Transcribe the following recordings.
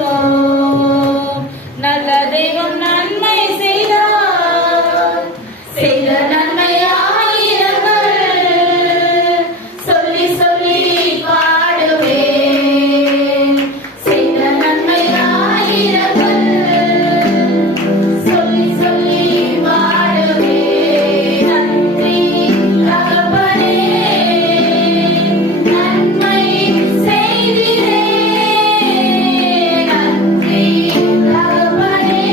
பாடுவோம். நல்ல தெய்வம் நன்மை செய்தார், செய்த நன்மை ஆயிரங்கள் சொல்லி சொல்லி பாடுவேன். செய்த நன்மை ஆயிரங்கள் சொல்லி சொல்லி பாடுவேன். நன்றி தகப்பனே, நன்மை செய்திரே. நன்றி தகப்பனே,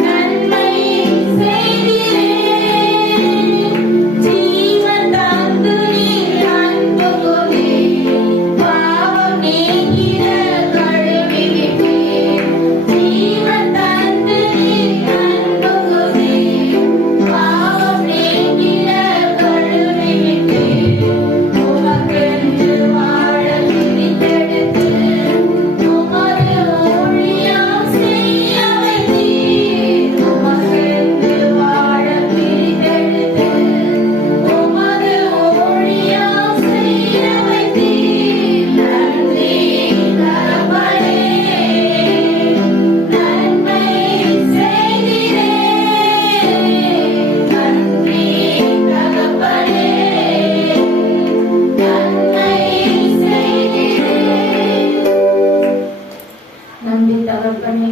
நன்மை செய்திரே. ஜீவன் தந்து நீர் அன்பு கூர்ந்தீர், பாவம் நீக்கிட கழுவிவிட்டீர். ஜீவன் தந்து நீர் அன்பு கூர்ந்தீர், பாவம் நீக்கிட கழுவிவிட்டீர். உமக்கென்று வாழ பிரித்தெடுத்து உமது ஊழியம் செய்ய வைத்தீர். உமக்கென்று வாழ பிரித்தெடுத்து உமது ஊழியம் செய்ய வைத்தீர். நன்றி தகப்பனே, நன்மை செய்திரே. நன்றி தகப்பனே, நன்மை செய்திரே. நன்றி தகப்பனே,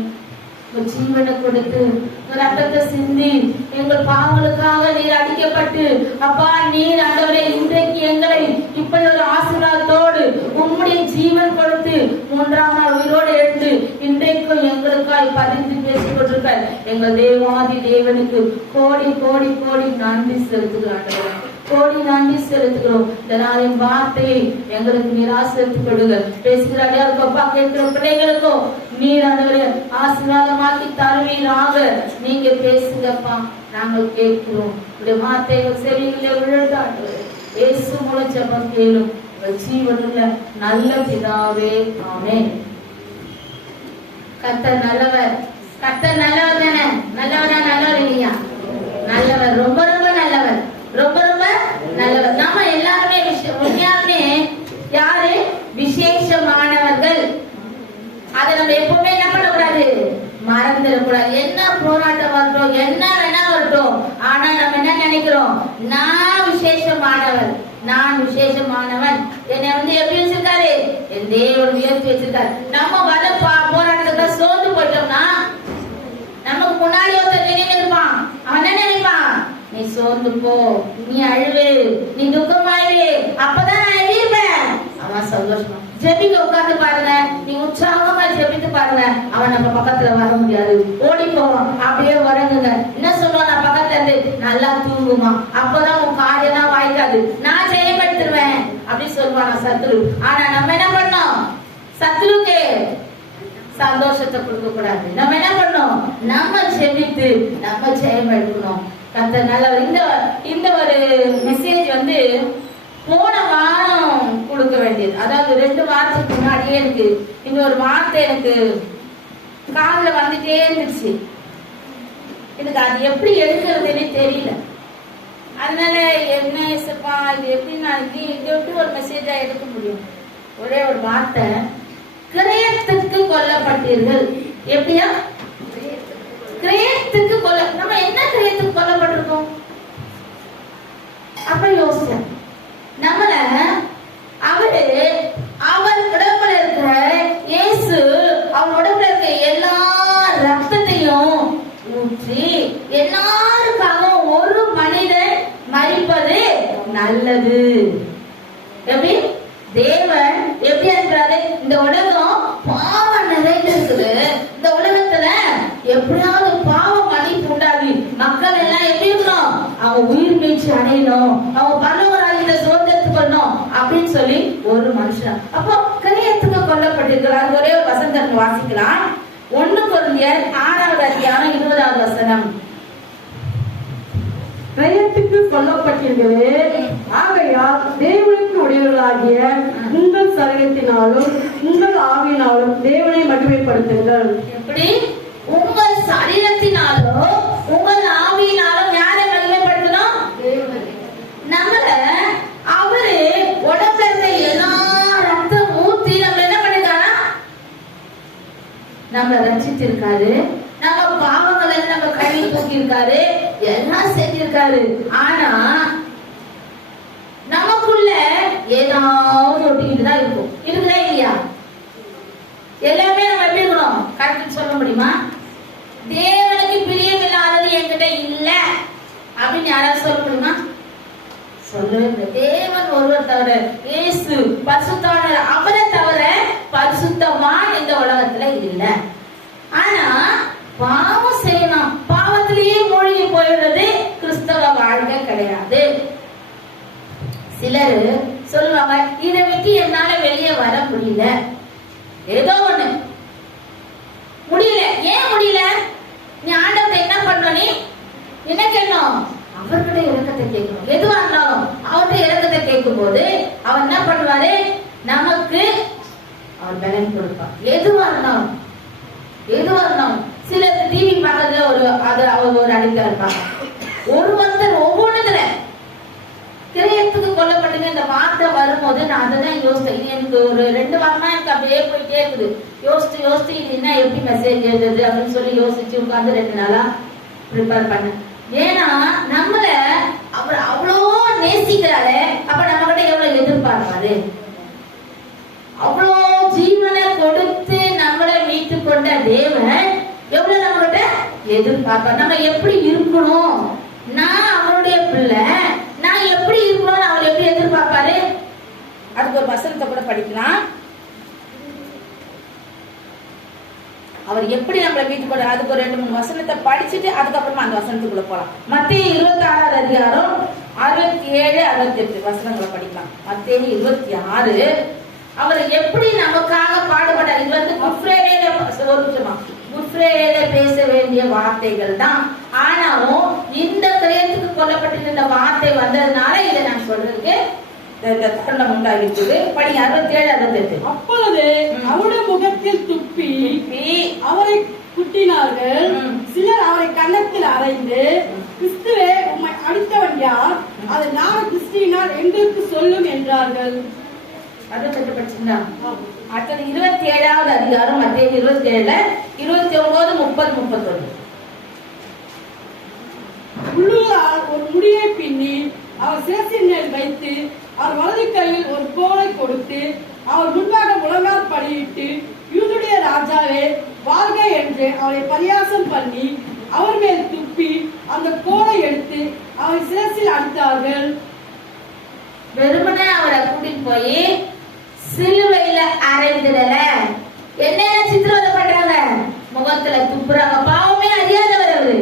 உங்க ஜீவனை கொடுத்து உங்க ரத்தத்தை சிந்தி எங்கள் பாவங்களுக்காக நீர் அடிக்கப்பட்டு, அப்பா நீர் ஆண்டவரே இன்றைக்கு எங்களை இப்படி ஒரு ஆசீர்வாதத்தோடு உம்முடைய ஜீவன் கொடுத்து 3ஆம் நாள் உயிரோடு எழுந்து இன்றைக்கும் எங்களுக்காய் பதிந்து பேசிக் கொண்டிருக்க எங்கள் தேவாதி தேவனுக்கு கோடி கோடி கோடி நன்றி செலுத்துகிறோம் ஆண்டவரே. கோடி நன்றி செலுத்துகிறோம். இந்த நாளின் வார்த்தையை எங்களுக்கு நீர் ஆசீர்வதித்துக் கொடுங்க. பேசுகிற அடியாருக்கு அப்பா, கேட்கிற பிள்ளைகளுக்கும் நீர் ஆண்டவரே ஆசீர்வாதமாக்கி தருவீராக. நீங்க பேசுங்கப்பா, நாங்கள் கேட்கிறோம். உடைய வார்த்தைகள் செவியிலே விழுந்து ஆண்டவரே இயேசு மூலம் ஜெபம் கேளும் உங்கள் ஜீவனுள்ள நல்ல பிதாவே, ஆமென். கர்த்தர் நல்லவர். கர்த்தர் நல்லவர் தானே? நல்லவரா? நல்லவர் இல்லையா? நல்லவர், ரொம்ப ரொம்ப நல்லவர், ரொம்ப ரொம்ப நல்லவர். நாம எல்லாருமே உண்மையாலுமே யாரு விசேஷமானவர்கள். அதை நம்ம எப்பவுமே என்ன பண்ணக்கூடாது, மறந்துடக்கூடாது. என்ன போராட்டம் வரட்டும், என்ன வேணா வரட்டும், ஆனா நம்ம என்ன நினைக்கிறோம், நான் விசேஷமானவர், நான் விசேஷமானவன். என்னை எப்படி வச்சிருக்காரு, என் தேவன் உயர்த்தி வச்சிருக்காரு. நம்ம வர போராட்டத்துக்கு சோர்ந்து போயிட்டோம்னா நமக்கு முன்னாடி ஒருத்தர் நினைவு இருப்பான். அவன் என்ன நினைப்பான், நீ சோர்ந்து போ, நீ அழுவு, நீ துக்கமாயிரு, அப்பதான் நான் எழுதிருப்பேன். அவன் சந்தோஷமா ஜெபிக்க உட்கார்ந்து பாருங்க, நீ உற்சாகமா ஜெபித்து பாருங்க, அவன் நம்ம பக்கத்துல வர முடியாது, ஓடி போவான். அப்படியே உறங்குங்க. என்ன சொல்லுவான், நான் பக்கத்துல இருந்து நல்லா தூங்குமா, அப்பதான் உன் காரியெல்லாம் வாய்க்காது, நான் ஜெயப்படுத்துருவேன் அப்படின்னு சொல்லுவாங்க சத்ரு. ஆனா நம்ம என்ன பண்ணோம், சத்ருக்கு சந்தோஷத்தை கொடுக்க கூடாது. நம்ம என்ன பண்ணோம், நம்ம ஜெபித்து நம்ம ஜெயம் எடுக்கணும். கர்த்தர் நல்லவர். இந்த ஒரு மெசேஜ் போன வாரம் கொடுக்க வேண்டியது, அதாவது 2 வாரத்துக்கு முன்னாடியே இருக்கு. இந்த ஒரு வார்த்தை எனக்கு காதுல வந்துட்டே இருந்துச்சு. எனக்கு அது எப்படி எடுக்கிறதுனே தெரியல. அதனால என்ன இசப்பா, இது எப்படி நான் இது எப்படி ஒரு மெசேஜா எடுக்க முடியும்? ஒரே ஒரு வார்த்தை, கிரயத்துக்கு கொல்லப்பட்டீர்கள். எப்படியா கிரயத்துக்கு நம்ம என்ன கிரயத்துக்கு கொல்லப்பட்டிருக்கோம்? அப்ப யோசிச்சேன். நம்மள அவர் உடம்புல இருக்கிற இயேசு, அவர் உடம்புல இருக்க எல்லா ரத்தத்தையும் ஊற்றி எல்லாருக்காக ஒரு மனிதன் மரிப்பது நல்லது. எப்படி தேவன் எப்படி இருக்கிறாரு, இந்த உலகம் பாவம் நிறைந்திருக்குது, இந்த உலகத்துல எப்படியாவது பாவம் மன்னிப்பு உண்டாகி மக்கள் எல்லாம் எப்படி இருக்கணும், அவங்க உயிர் மீட்சி அடையணும், அவங்க பரலோகராஜ்யத்தை சுதந்திரத்துக்கு வரணும் அப்படின்னு சொல்லி ஒரு மனுஷன் அப்போ கிரயத்துக்கு கொல்லப்பட்டிருக்கிறார். ஒரே ஒரு வசனம் வாசிக்கலாம். 1 கொரிந்தியர் 6வது அதிகாரம் 20வது வசனம். கிரயத்துக்கு கொல்லப்பட்டீர்களே, ஆகையால் தேவனுக்கு உடையவர்களாகிய உங்கள் சரீரத்தினாலும் உங்கள் ஆவியினாலும் தேவனை மகிமைப்படுத்துங்கள். எப்படி? உங்கள் சரீரத்தினாலும் உங்கள் ஆவியினாலும் யாரை மகிமைப்படுத்தணும்? நம்மள அவரு உடம்புல இருந்த எல்லா ரத்தம் ஊத்தி நம்ம என்ன பண்ணிருக்காரா, நம்மளை ரட்சித்திருக்காரு, நம்ம பாவங்களை நம்ம கழுவி தூக்கி இருக்காரு, எல்லாம் செஞ்சிருக்காரு. ஆனா நமக்குள்ள ஏதாவது ஒட்டிக்கிட்டு தான் இருக்கும். இருக்குதா இல்லையா? எல்லாமே நம்ம எப்படி இருக்கணும்? கரெக்ட் சொல்ல முடியுமா? தேவனுக்கு பிரியமில்லாதது என்கிட்ட இல்ல அப்படின்னு யாராவது சொல்ல முடியுமா? சொல்லவே முடியாது. தேவன் ஒருவர் தவிர, இயேசு பரிசுத்தவான், அவரை தவிர பரிசுத்தவான் இந்த உலகத்துல இல்ல. ஆனா பாவம் செய்யணும், பாவத்திலேயே மூழ்கி போயிடுறது கிறிஸ்தவ வாழ்க்கை கிடையாது. சிலர் சொல்லுவாங்க, இதை விட்டு என்னால வெளியே வர முடியல, ஏதோ ஒண்ணு முடியல. ஏன் முடியல? நீ ஆண்டவரை என்ன பண்ண? நீ என்ன கேட்கணும்? அவர்கிட்ட இரக்கத்தை கேட்கணும். எதுவா இருந்தாலும் அவர்கிட்ட இரக்கத்தை கேட்கும் போது அவர் என்ன பண்ணுவாரு? நமக்கு அவர் பலன் கொடுப்பார். எதுவா இருந்தாலும் எதுவா இருந்தாலும். சிலர் டிவி பார்க்கறதுல அவர் ஒரு அடிக்டா இருப்பாங்க. ஒருத்தர் ஒவ்வொன்றுல கிரயத்துக்கு கொல்லப்பட்டுங்க இந்த வார்த்தை வரும்போது நான் அதான் யோசித்தேன். இது எனக்கு ஒரு 2 வாரமா எனக்கு அப்படியே போயிட்டே இருக்குது. யோசிச்சு இது என்ன எப்படி மெசேஜ் எழுதுறது அப்படின்னு சொல்லி யோசிச்சு உட்கார்ந்து 2 நாளா ப்ரிப்பேர் பண்ணேன். ஏன்னா நம்மள அவர் அவ்வளோ நேசிக்கிறாரு. அப்ப நம்ம கிட்ட எவ்வளவு எதிர்பார்ப்பாரு? அவ்வளோ ஜீவனை கொடுத்து நம்மளை மீட்டு கொண்ட தேவன் எவ்வளவு நம்ம கிட்ட எதிர்பார்ப்பார். நம்ம எப்படி இருக்கணும்? நான் அவருடைய பிள்ளை, நான் எப்படி இருக்கணும்? அவர் எப்படி எதிர்பார்ப்பாரு? அதுக்கு ஒரு வசனத்தை கூட படிக்கலாம். அவர் எப்படி நம்மளை மீட்டு கொண்டு, அதுக்கு ஒரு 2-3 வசனத்தை படிச்சுட்டு அதுக்கப்புறமா அந்த வசனத்துக்குள்ள போலாம். மத்தேயு 26வது அதிகாரம் 67-68 வசனங்களை படிக்கலாம். மத்தேயு 26 அவர் எப்படி நமக்காக பாடுபட்டார். இது வந்து குஃப்ரேல பேச வேண்டிய வார்த்தைகள் தான். ஆனாலும் இந்த கிரயத்துக்கு கொல்லப்பட்டிருந்த வார்த்தை வந்ததுனால இதை நான் சொல்றதுக்கு தருணம் உண்டாகிருக்குது. படி 67-68. அப்பொழுது அவருடைய முகத்தில் துப்பி அவரை குட்டினார்கள். சிலர் அவரை கன்னத்தில் அறைந்து, கிறிஸ்துவே உம்மை அடித்தவன் யார்? அதை நான் கிறிஸ்துவினால் எங்களுக்கு சொல்லும் என்றார்கள். 68 படிச்சுங்களா? அடுத்தது 27வது அதிகாரம் மத்தேயு 27 29 30 31. உள்ளூரால் ஒரு முடியை பின்னி அவர் சிரசின் மேல் வைத்து அவர் வலது கையில் ஒரு கோலை கொடுத்து அவர் முன்பாக முழங்கால் படியிட்டு, யூதுடைய ராஜாவே வாழ்க என்று அவரை பரியாசம் பண்ணி அவர் மேல் துப்பி அந்த கோலை எடுத்து அவரை சிரசில் அடித்தார்கள். வெறுமனே அவரை கூட்டிட்டு போய் சிலுவையில அறைந்திடல. என்னென்ன சித்திரவதை பண்றாங்க? முகத்துல துப்புறாங்க. பாவமே அறியாதவர் அவரு,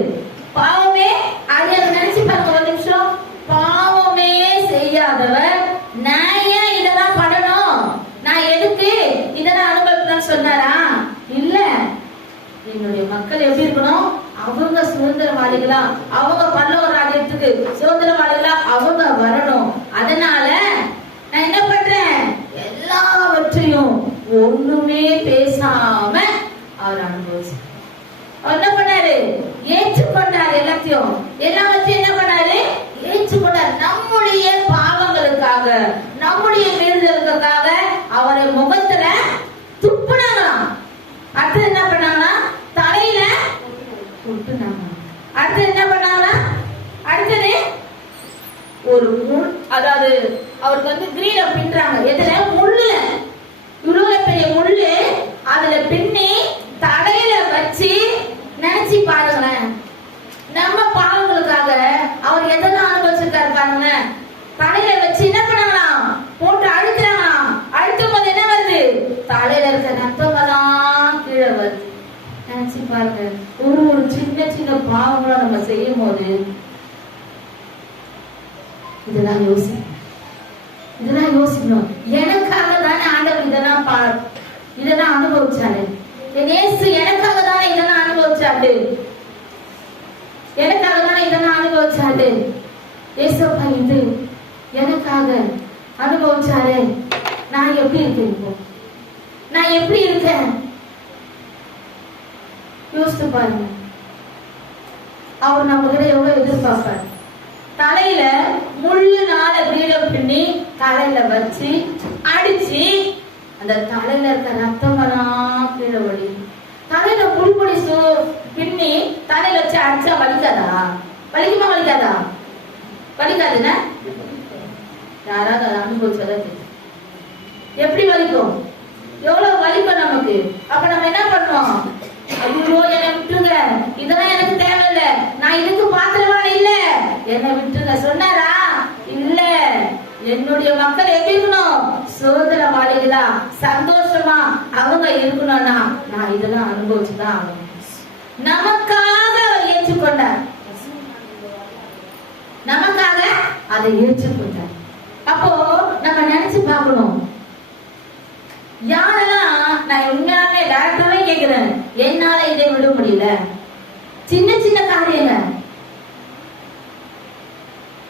பாவமே அறியாத. நினைச்சு பாருங்க ஒரு நிமிஷம். பாவமே செய்யாதவர் நான் ஏன் இதெல்லாம் பண்ணணும், நான் எதுக்கு இதெல்லாம் அனுபவிக்கணும்னு சொன்னாரா? இல்ல. என்னுடைய மக்கள் எப்படி இருக்கணும்? அவங்க சுதந்திரவாதிகளா, அவங்க பரலோக ராஜ்யத்துக்கு சுதந்திரவாதிகளா அவங்க வரணும். அதனால நான் என்ன பண்றேன்? எல்லாவற்றையும் ஒண்ணுமே பேசாம அவர் அனுபவிச்சு அவர் என்ன பண்ணாரு? ஏற்றுக்கொண்டார். எல்லாவற்றையும் என்ன பண்ணாரு? ஏற்றுக்கொண்டார். நம்முடைய பாவங்களுக்காக, நம்முடைய மீறுதலுக்காக அவரை முகத்துல துப்புனாங்களாம். அடுத்தது என்ன பண்ணாங்கன்னா தலையில துப்புனாங்க. அடுத்தது என்ன பண்ணாங்கன்னா, அடுத்தது ஒரு முள், அதாவது அவருக்கு வந்து கிரீட பின்றாங்க. எதுல? முள்ளுல. இவ்வளவு பெரிய முள்ளு அதுல பின்னி தலையில வச்சு. நினைச்சு பாருங்களேன், நம்ம பாவங்களுக்காக அவர் எதெல்லாம் அனுபவிச்சிருக்காரு பாருங்க. தலையில வச்சு என்ன பண்ணலாம்? போட்டு அழுத்துறாங்களாம். அழுத்தும் போது என்ன வருது? தலையில இருக்க ரத்தமெல்லாம் கீழே வருது. நினைச்சு பாருங்க, ஒரு சின்ன சின்ன பாவங்களை நம்ம செய்யும் போது இதெல்லாம் யோசிக்கணும். எனக்காக தானே ஆண்டவர் இதெல்லாம் அனுபவிச்சாரு. இயேசு எனக்காக தானே இதெல்லாம் அனுபவிச்சாரு. ஏசப்பா இது எனக்காக அனுபவிச்சாரு. நான் எப்படி இருக்கேன் இப்போ? நான் எப்படி இருக்கேன்? யோசித்து பாருங்க. அவர் நம்ம கிட்ட எவ்வளவு எதிர்பார்ப்பார். தலையில முள்ளுனால கிரீடம் பின்னி தலையில வச்சு அடிச்சு அந்த தலையில இருக்க ரத்தமெல்லாம் கீழே வழி. தலையில புடிப்பொடி பின்னி தலையில வச்சு அடிச்சா வலிக்காதா? வலிக்குமா வலிக்காதா? வலிக்காதுன்னா யாராவது அதை அனுபவிச்சதான் தெரியும். எப்படி வலிக்கும், எவ்வளவு வலிக்கும் நமக்கு. அப்ப நம்ம என்ன பண்ணுவோம்? ஐயோ என்னை விட்டுருங்க, இதெல்லாம் எனக்கு தேவையில்லை, நான் இதுக்கு பாத்திரவான இல்ல, என்னை விட்டுருங்க சொன்னாரா? இல்ல. என்னுடைய மக்கள் எப்படி இருக்கணும்? சோதரவாளிகளா சந்தோஷமா அவங்க இருக்கணும்னா நான் இதெல்லாம் அனுபவிச்சுதான் ஆகணும். நமக்காக அவர் ஏற்றுக்கொண்டார், நமக்காக அதை ஏற்றுக்கொண்டார். அப்போ நம்ம நினைச்சு பார்க்கணும், யாரெல்லாம் நான் உண்மையாவே டாக்டரே கேட்கிறேன், என்னால இதை விட முடியல, சின்ன சின்ன காரியங்க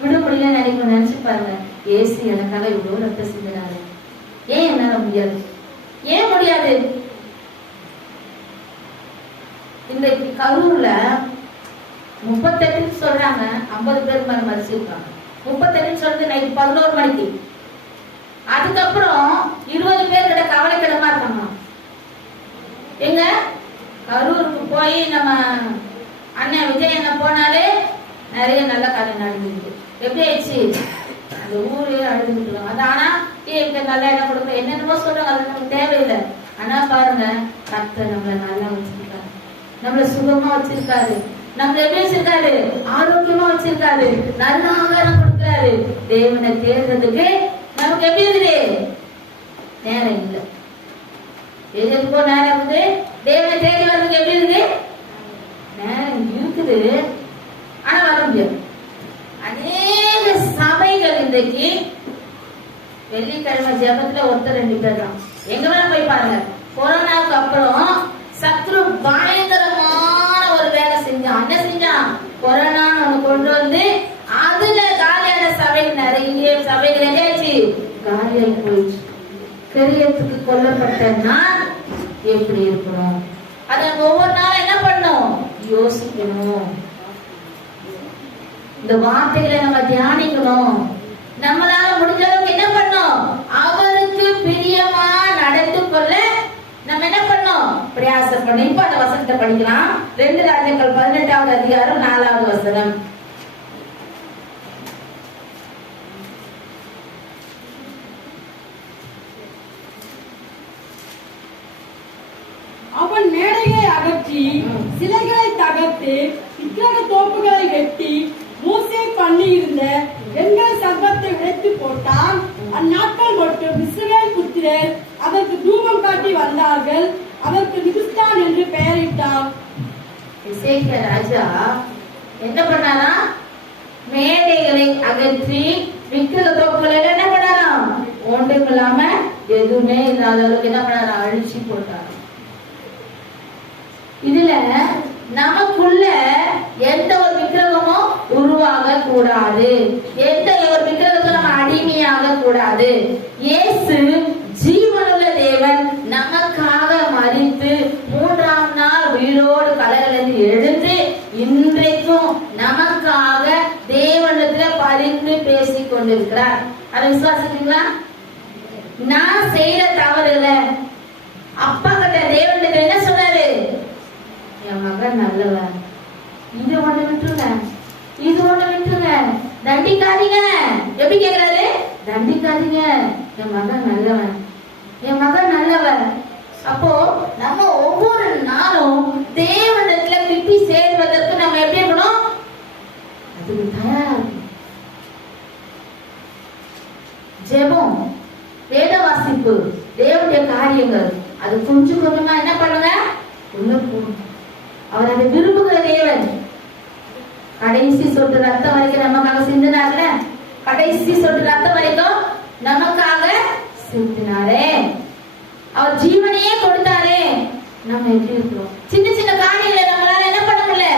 விட முடியல நினைக்கணும். நினைச்சு பாருங்க, ஏசு எனக்காக இவ்வளவு ரத்தம் சிந்தினாரு, ஏன் என்னால முடியாது? ஏன் முடியாது? இன்றைக்கு கரூர்ல 38 சொல்றாங்க, 50 பேர் மாதிரி மறிச்சிருக்காங்க. 38 சொல்றது நைட் 11 மணிக்கு. அதுக்கப்புறம் 20 பேர் கிட்ட கவலைக்கிடமா இருக்காங்க. எங்க கரூருக்கு போய் நம்ம அண்ணன் விஜய் என்ன போனாலே நிறைய நல்ல காரியம் நடந்துருக்கு. எப்படி ஆயிடுச்சு? அந்த ஊரே அழுதுட்டு இருக்காங்க. ஆனா எங்க நல்ல இடம் கொடுக்க என்னென்னமோ சொல்றாங்க, அது நமக்கு தேவையில்லை. ஆனா பாருங்க, கர்த்தர் நம்மள நல்லா வச்சிருக்காரு, நம்மள சுகமா வச்சிருக்காரு, நம்மள எப்படி வச்சிருக்காரு? ஆரோக்கியமா வச்சிருக்காரு, நல்ல ஆகாரம் கொடுக்கிறாரு. தேவனை தேடுறதுக்கு நமக்கு எப்படி இருக்குது? நேரம் இல்லை. எதுக்கோ நேரம் இருக்குது. தேவனை தேடி வர்றதுக்கு எப்படி இருக்குது? நேரம் இருக்குது, ஆனா வர முடியாது. அநேக சபைகள் இன்றைக்கு வெள்ளிக்கிழமை ஜெபத்துல ஒருத்தர் 2 பேர் தான். எங்க வேணா போய் பாருங்க. கொரோனாவுக்கு அப்புறம் சத்ரு பயங்கரமான ஒரு வேலை செஞ்சான். என்ன செஞ்சான்? கொரோனான்னு ஒண்ணு கொண்டு வந்து அதுல காலியான சபை நிறைய சபைகள் என்னாச்சு? காலியாகி போயிடுச்சு. கரியத்துக்கு கொல்லப்பட்ட நான் எப்படி இருக்கணும்? அத ஒவ்வொரு நாளும் என்ன பண்ணணும்? யோசிக்கணும். இந்த வார்த்தைகளை நம்ம தியானிக்கணும். நம்மளால முடிஞ்ச அளவுக்கு என்ன பண்ணணும்? அவருக்கு பிரியமா நடந்து கொள்ள நம்ம என்ன பண்ணணும்? பிரயாசம் பண்ணணும். இப்ப அந்த வசனத்தை படிக்கலாம். 2 ராஜாக்கள் 18வது அதிகாரம் 4வது வசனம். அவன் மேடையை அகற்றி சிலைகளை தகர்த்து விக்கிரக தோப்புகளை வெட்டி மோசே பண்ணி இருந்த வெண்கல சர்ப்பத்தை உடைத்து போட்டான். அந்நாட்கள் மட்டும் இஸ்ரவேல் புத்திரர் அதற்கு தூபம் காட்டி வந்தார்கள். அதற்கு நிகுஸ்தான் என்று பெயரிட்டார். எசேக்கியா ராஜா என்ன பண்ணாரா? மேடைகளை அகற்றி விக்கிரக தோப்புகளை என்ன பண்ணாராம்? ஒன்றும் இல்லாம எதுவுமே இல்லாத அளவுக்கு என்ன பண்ணாரா? அழிச்சு போட்டார். இதுல நமக்குள்ள எந்த ஒரு விக்கிரகமும் உருவாக கூடாது, எந்த ஒரு விக்கிரகத்துக்கும் நம்ம அடிமையாக கூடாது. இயேசு ஜீவனுள்ள தேவன், நமக்காக மரித்து 3ஆம் நாள் உயிரோடு கல்லறையிலிருந்து எழுந்து இன்றைக்கும் நமக்காக தேவனிடத்துல பரிந்து பேசிக் கொண்டிருக்கிறார். அதை விசுவாசிக்கிறீங்களா? நான் செய்யற தவறு இல்ல. அப்பா கிட்ட தேவனிடத்துல என்ன சொன்னாரு? என் மகன் நல்லவன், இது ஒண்ணு விட்டுருங்க, இது ஒண்ணு விட்டுருங்க, தண்டிக்காதீங்க. எப்படி கேக்குறாரு? தண்டிக்காதீங்க, என் மகன் நல்லவன், என் மகன் நல்லவன். அப்போ நம்ம ஒவ்வொரு நாளும் தேவனிடத்துல கிட்டி சேர்வதற்கு நம்ம எப்படி இருக்கணும்? அதுக்கு தயாரா இருக்கணும். ஜெபம், வேத வாசிப்பு, தேவனுடைய காரியங்கள், அது கொஞ்சம் கொஞ்சமா என்ன பண்ணுங்க? உள்ள போகணும். அவர் அதை விரும்புகிற தேவன். கடைசி சொட்டு ரத்தம் வரைக்கும் நமக்காக சிந்தினார்ல, கடைசி சொட்டு ரத்தம் வரைக்கும் நமக்காக சிந்தினாரே, அவர் ஜீவனையே கொடுத்தாரே. நம்ம எப்படி இருக்கிறோம்? சின்ன சின்ன காரியங்களை நம்மளால என்ன பண்ண முடியல.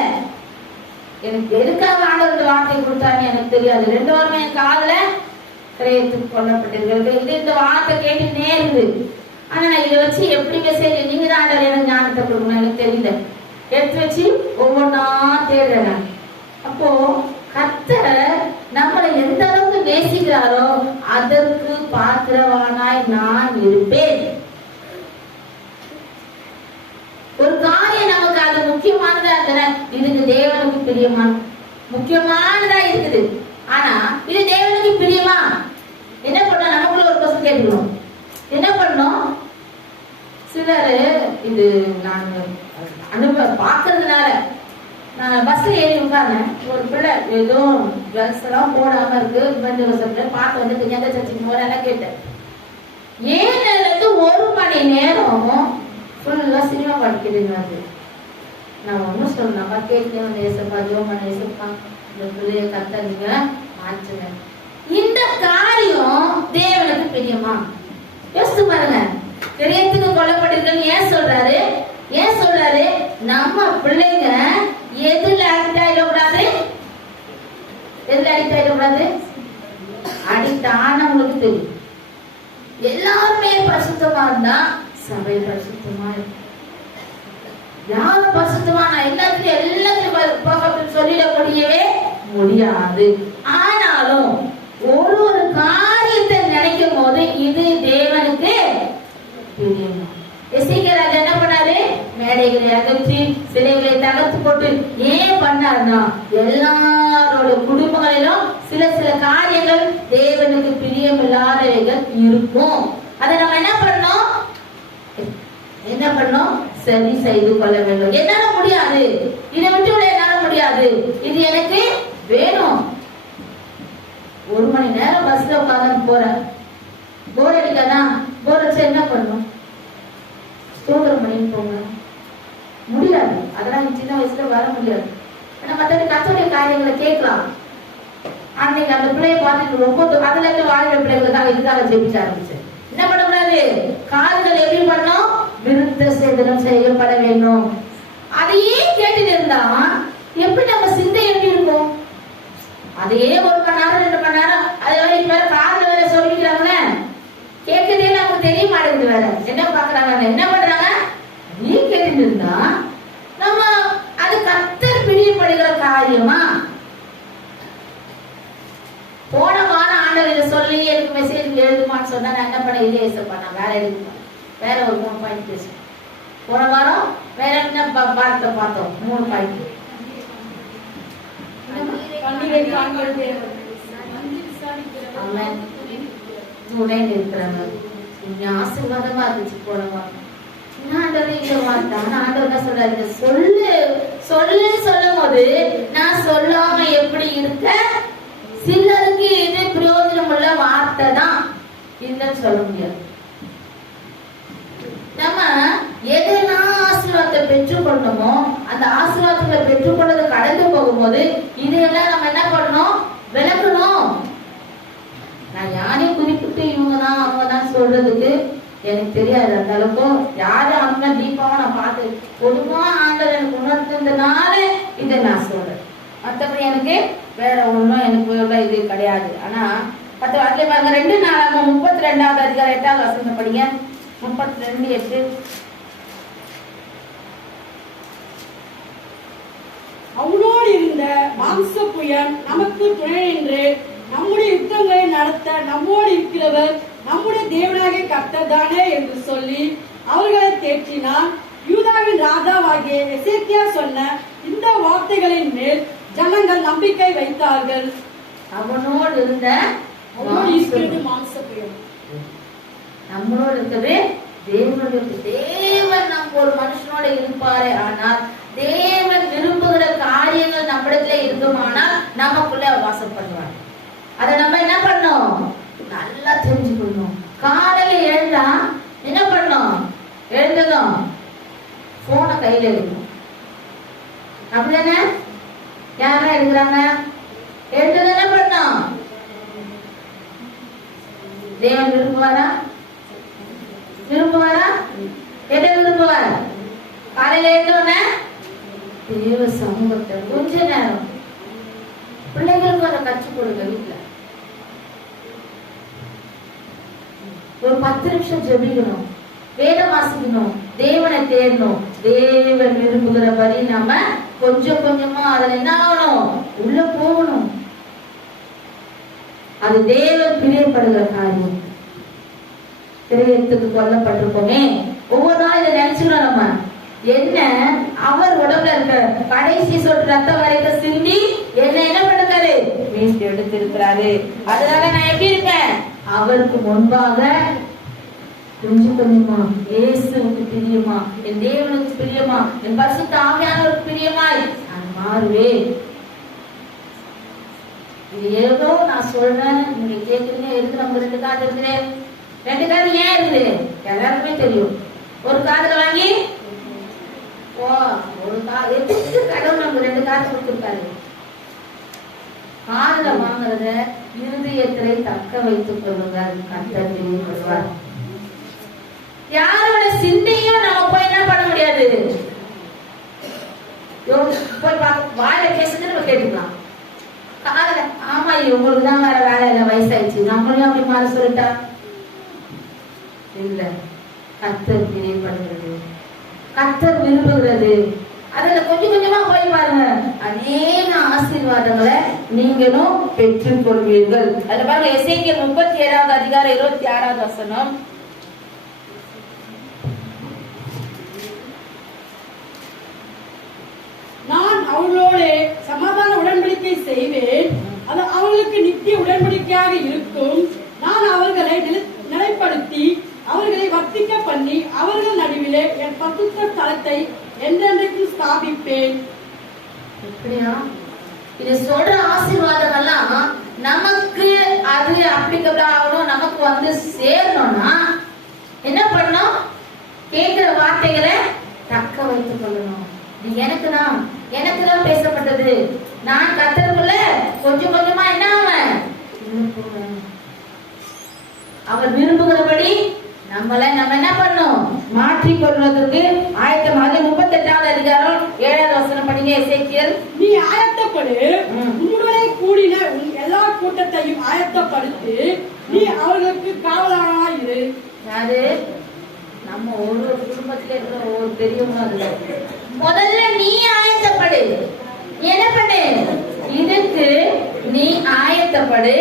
எனக்கு எதுக்காக ஆண்டவர் வார்த்தை கொடுத்தாருன்னு எனக்கு தெரியாது. 2 வாரமா என் காதுல கிரயத்துக்கு கொல்லப்பட்டிருக்கு. இது இந்த வார்த்தை கேட்டுட்டே இருந்து, ஆனா நான் இதை வச்சு எப்படி மெசேஜ் நீங்க தான் ஆண்டவர் எனக்கு ஞானத்தை கொடுக்கணும் எனக்கு தெரியல. எடுத்து வச்சு ஒவ்வொன்னா தேடுறேன். அப்போ கர்த்தர் நம்மளை எந்த அளவுக்கு நேசிக்கிறாரோ அதற்கு பாத்திரவானாய் நான் இருப்பேன். ஒரு முக்கியமானதா இருந்தன, இதுக்கு தேவனுக்கு பிரியமா முக்கியமானதா இருக்குது. ஆனா இது தேவனுக்கு பிரியமா? என்ன பண்ணோம்? நமக்குள்ள ஒரு கொஸ்டின் கேட்டுக்கணும். என்ன பண்ணோம்? சிலர் இது நான் அனுபவம் பாக்குறதுனால, நான் பஸ்ல ஏறி உட்கார்ந்தேன். ஒரு பிள்ளை ஏதோ ட்ரெஸ் எல்லாம் போடாம இருக்கு, பார்த்து வந்து தெரியாத சர்ச்சைக்கு போறேன் கேட்டேன். 7 1 மணி நேரம் ஃபுல்லா சினிமா படிக்கிறீங்க. நான் ஒன்னும் சொல்லலாமா, கேட்க வந்து ஏசப்பா ஜோமன் ஏசப்பா இந்த பிள்ளைய கத்தங்க மாற்றுங்க. இந்த காரியம் தேவனுக்கு பிரியமா? யோசித்து பாருங்க. கிரியத்துக்கு கொல்லப்பட்டிருக்கேன்னு ஏன் சொல்றாரு? ஏன் சொல்றாரு? நம்ம பிள்ளைங்க எதுல அடிக்ட் ஆயிடக்கூடாது? எதுல அடிக்ட் ஆயிடக்கூடாது? அடிக்ட் ஆனவங்களுக்கு தெரியும். எல்லாருமே பரிசுத்தமா இருந்தா சபை பரிசுத்தமா இருக்கும். யாரும் பரிசுத்தமா எல்லாத்தையும் சொல்லிடக்கூடியவே முடியாது. ஆனாலும் ஒரு காரியத்தை நினைக்கும் போது இது தேவனுக்கு பிரியமா. எசேக்கியா ராஜா என்ன பண்ணாரு? மேடைகளை அகற்றி சிலைகளை தகர்த்து போட்டு ஏன் பண்ணாருன்னா, எல்லாரோட குடும்பங்களிலும் சில சில காரியங்கள் தேவனுக்கு பிரியமில்லாதவைகள் இருக்கும். அதை நம்ம என்ன பண்ணோம்? சரி செய்து கொள்ள வேண்டும். என்னால முடியாது, இதை விட்டு என்னால முடியாது, இது எனக்கு வேணும். 1 மணி நேரம் பஸ்ல உட்காந்து போறேன், போர் அடிக்காதா? போர் அடிச்சா என்ன பண்ணும்? ஸ்தோத்திரம் பண்ணிட்டு போங்க. முடியாது, அதெல்லாம் சின்ன வயசுல வர முடியாது. ஆனா மற்ற கத்தோடைய காரியங்களை கேட்கலாம். அன்னைக்கு அந்த பிள்ளைய பார்த்துட்டு ரொம்ப அதுல இருந்து வாழ்கிற பிள்ளைகளுக்காக இதுக்காக ஜெபிச்ச ஆரம்பிச்சு. என்ன பண்ணக்கூடாது? காரியங்கள் எப்படி பண்ணோம்? விருத்த சேதனம் செய்யப்பட வேண்டும். அதையே கேட்டுட்டு இருந்தா எப்படி நம்ம சிந்தை எப்படி இருக்கும்? அதையே 1 மணி நேரம் 2 மணி நேரம் அதே மாதிரி வேற காதுல வேற சொல்லிக்கிறாங்க. கேட்கதே நமக்கு தெரிய மாட்டேங்குது. வேற என்ன பாக்குறாங்க, என்ன பண்றாங்க? நீ கேட்டுட்டு இருந்தா நம்ம அது கர்த்தர் பிரியப்படுகிற காரியமா? போன வாரம் ஆண்டவர் சொல்லி எனக்கு மெசேஜ் எழுதுமான்னு சொன்னா நான் என்ன பண்ண, இதே பண்ண வேற எழுதுமா, வேற ஒரு 3 பாயிண்ட் பேசும். போன வாரம் வேற என்ன பாடத்தை பார்த்தோம்? 3 பாயிண்ட். ஆசீர்வாதமா இருந்துச்சு போன வாரம். ஆண்டவர் இந்த வார்த்தை ஆண்டவர் என்ன சொல்றாரு? சொல்லு சொல்லுன்னு சொல்லும் போது நான் சொல்லாம எப்படி இருக்க? சிலருக்கு இது பிரயோஜனம் உள்ள வார்த்தை தான், இல்லைன்னு சொல்ல முடியாது. நம்ம எதெல்லாம் ஆசீர்வாதத்தை பெற்றுக்கொண்டோமோ அந்த ஆசீர்வாதத்தை பெற்றுக்கொண்டதை கடந்து போகும்போது இதெல்லாம் நம்ம என்ன பண்ணணும்? விளக்கணும். நான் யாரையும் குறிப்பிட்டு இவங்கதான் அவங்கதான் சொல்றதுக்கு எனக்கு தெரியாது. அந்த அளவுக்கு யாரும் அவங்க தீபாவை நான் பார்த்து பொதுவா ஆண்டவர் எனக்கு உணர்ந்ததுனால இதை நான் சொல்றேன். மற்றபடி எனக்கு வேற ஒன்றும் எனக்கு இது கிடையாது. ஆனா அதுல பாருங்க 2 நாளாகமம் 32வது அதிகாரம் 8வது வசனம் படிங்க. 32:8. அவனோடு இருந்த மாம்ச புயல் நமக்கு துணை நின்று நம்முடைய யுத்தங்களை நடத்த நம்மோடு இருக்கிறவர் நம்முடைய தேவனாகிய கர்த்தர் தானே என்று சொல்லி அவர்களை தேற்றினான். யூதாவின் ராஜாவாகிய எசேக்கியா சொன்ன இந்த வார்த்தைகளின் மேல் ஜனங்கள் நம்பிக்கை வைத்தார்கள். அவனோடு இருந்த மாம்ச புயல் நம்மளோட இருக்கிறது தேவனுடைய. தேவன் நம்ம ஒரு மனுஷனோட இருப்பாரு. ஆனால் தேவன் விரும்புகிற காரியங்கள் நம்மிடத்துல இருக்குமானால் நமக்குள்ள வாசம் பண்ணுவாங்க. அதை நம்ம என்ன பண்ணோம்? நல்லா தெரிஞ்சுக்கணும். காலையில எழுந்தா என்ன பண்ணோம்? எழுந்ததும் போனை கையில எடுக்கணும். அப்படிதானே? யாரா எடுக்கிறாங்க? எழுந்தது என்ன பண்ணோம்? தேவன் விரும்புவாரா? விரும்புவாரா? எதை விரும்புவார்? காலையில எழுந்தோடனே தேவ சமூகத்தை கொஞ்ச நேரம் பிள்ளைகளுக்கு அதை கற்றுக் கொடுங்க. வீட்டுல ஒரு 10 நிமிஷம் ஜெபிக்கணும், வேதம் வாசிக்கணும், தேவனை தேடணும். தேவன் விரும்புகிறபடி நம்ம கொஞ்சம் கொஞ்சமா அதுல என்ன ஆகணும்? உள்ள போகணும். அது தேவன் பிரியப்படுகிற காரியம். திரையத்துக்கு கொல்லப்பட்டிருக்கோமே, ஒவ்வொரு நாள் இதை நினைச்சுக்கிறோம். நம்ம என்ன அவர் உடம்புல இருக்க கடைசி சொட்டு ரத்தம் வரைக்கும் சிந்தி என்ன பண்ணுறாரு, மீட்டு எடுத்திருக்கிறாரு. அதனால நான் எப்படி இருக்கேன், அவருக்கு முன்பாக கொஞ்சம் கொஞ்சமா இயேசுவுக்கு பிரியமா, என் தேவனுக்கு பிரியமா, என் பரிசுத்த ஆவியானவருக்கு பிரியமாய் நான் மாறுவேன். இது ஏதோ நான் சொல்றேன், நீங்க கேக்குறீங்க. எதுக்கு நம்ம 2 காது இருக்குது? 2 காது ஏன் இருக்குது எல்லாருக்குமே தெரியும். ஒரு காதுல வாங்கி ஒரு காது கடவுள் நமக்கு 2 காது கொடுத்திருக்காரு. காதுல வாங்குறத இருதயத்திலே தக்க வைத்துக் கொள்ளுங்கள், கர்த்தர் பிரியப்படுவார். யாரோட சிந்தையும் நம்ம போய் என்ன பண்ண முடியாது, போய் வாயில பேசுறது நம்ம கேட்டுக்கலாம். காதுல ஆமா உங்களுக்கு தான் வேற வேலை இல்ல, வயசாயிடுச்சு, நம்மளையும் அப்படி மாற சொல்லிட்டா இல்ல. கர்த்தர் பிரியப்படுகிறது, கர்த்தர் விரும்புகிறது. அதுல கொஞ்சம் கொஞ்சமா போய் பாருங்க, அநேக ஆசீர்வாதங்களை நீங்களும் பெற்றுக் கொள்வீர்கள். அதுல பாருங்க, எசேக்கியேல் 37வது அதிகாரம் 26வது வசனம். நான் அவர்களோட சமாதான உடன்படிக்கை செய்வேன், அது அவர்களுக்கு நித்திய உடன்படிக்கையாக இருக்கும். நான் அவர்களை நிலைப்படுத்தி அவர்களை வர்த்திக்க பண்ணி அவர்கள் நடுவிலே என் பரிசுத்த ஸ்தலத்தை என்றென்றைக்கு ஸ்தாபிப்பேன். எப்படியா இது சொல்ற ஆசீர்வாதங்கள்லாம் நமக்கு அது அப்ளிகபிள் ஆகணும், நமக்கு வந்து சேரணும்னா என்ன பண்ணணும், கேட்கிற வார்த்தைகளை தக்க வைத்துக் கொள்ளணும். எனக்கு தான் பேசப்பட்டது, நான் கர்த்தருக்குள்ள கொஞ்சம் கொஞ்சமா என்ன அவர் விரும்புகிறபடி நம்ம என்ன பண்ணணும், மாற்றிக் கொள்வதற்கு ஆயத்தம். 38வது அதிகாரம் 7வது வசனம் படிங்க. எசேக்கியேல், நீ ஆயத்தப்படு, உன்னுடனே கூடின எல்லா கூட்டத்தையும் ஆயத்தப்படுத்தி நீ அவர்களுக்கு காவலாளனாய் இரு. யாரு, நம்ம ஒரு குடும்பத்துல இருக்கிற ஒரு பெரியவங்க. முதல்ல நீ ஆயத்தப்படு, என்ன பண்ணு, இதுக்கு நீ ஆயத்தப்படு.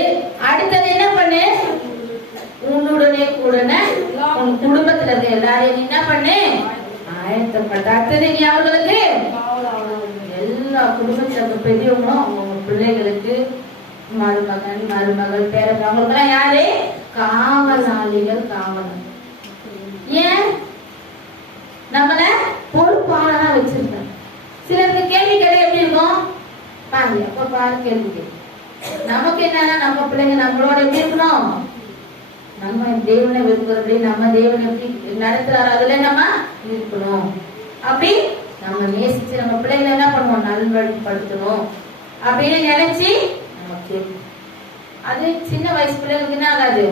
அடுத்தது என்ன பண்ணு, உன்னுடனே கூட உன் குடும்பத்துல இருக்க எல்லாரையும் நீ என்ன பண்ணு, ஆயத்தப்படு. அடுத்தது நீ அவர்களுக்கு எல்லா குடும்பத்துல இருக்க பெரியவங்களும் அவங்க பிள்ளைகளுக்கு மருமகன் மருமகள் பேரன் அவங்களுக்கெல்லாம் யாரு, காவலாளிகள். காவலன் ஏன் நம்மள பொறுப்பாளனா வச்சிருக்க. சிலருக்கு கேள்வி கேட்க எப்படி இருக்கும் பாருங்க, அப்ப பாரு கேள்வி கேட்க. நமக்கு என்னன்னா நம்ம பிள்ளைங்க நம்மளோட எப்படி இருக்கணும், நம்ம தேவனை விரும்புறபடி நம்ம தேவனை எப்படி நடத்துறாரு அதுல நம்ம இருக்கணும். அப்படி நம்ம நேசிச்சு நம்ம பிள்ளைங்களை என்ன பண்ணுவோம், நல்வழிப்படுத்தணும் அப்படின்னு நினைச்சு நமக்கு. அது சின்ன வயசு பிள்ளைங்களுக்கு என்ன ஆகாது,